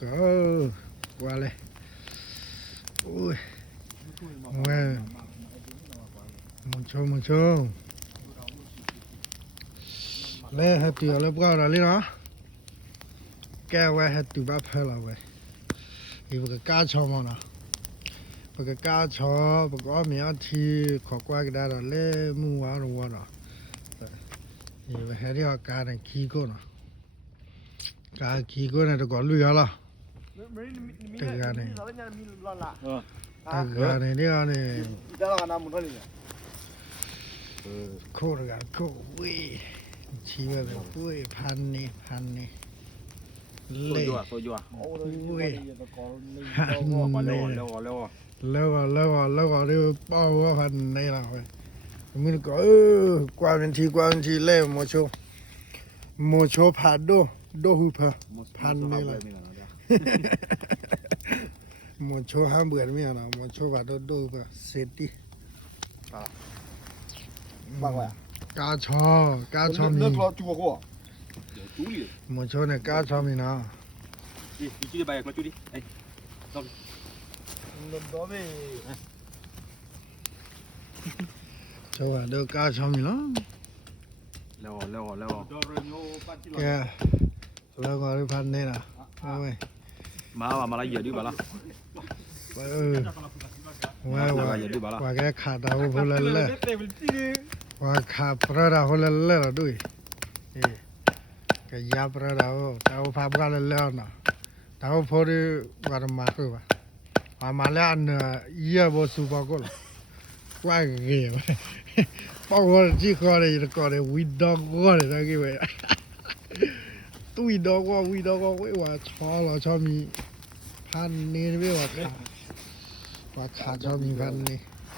ก็ว่าเลยโอ้ยว่ามึงชงเล่ให้ตัวแล้วก็อะไรเนาะแก้ไว้ให้ตัวบ้าเพลเราไว้อีกก็กล้าชมมันนะปกกล้าชอบปกก็มีอาทีขอกว่าก็ได้ละเล่มึงว่าหรือว่าเนาะอีกให้เรียกการขี้ก้นการขี้ก้นเนี่ยก็ลุยแล้วแต่การเนี่ยแต่การเนี่ยเรียกเนี่ยโคตรกันโคตรวิ่งชีวะแบบวิ่งพันนี่เล่ตัววิ่งพันนี่ แล้วก็เรียกเป้าว่าพันในเราไปมันก็กว่าเป็นทีเล่โมโชผ่านโดหูเพอพันนี่ละโมโชห้ามเบื่อไม่เอาโมโชผ่านโดเพอเสร็จดิกาชมีโมโชเนี่ยกาชมีนะโชว่าเด็กกาชมีนะแกแล้วก็ได้พันนี่นะเอาไว้มาละเยอะดีบ้าละว่าแกขาดดาวพูดเล่ว่าขาดประดาวพูดเล่ละด้วยแกยับประดาวดาวพับกันเล่นะดาวพอดีว่ามาคือว่ามาแล้วอันเยี่ยบสุภาพก็ว่าเกี่ยวป้องกันที่เขาเลยวิดดอกก็เลยนะกี่เว้ยตู้วิดดอกว่าเว้ยว่าชอบมีพันนี่เว้ยว่าขาชอบมีพันนี่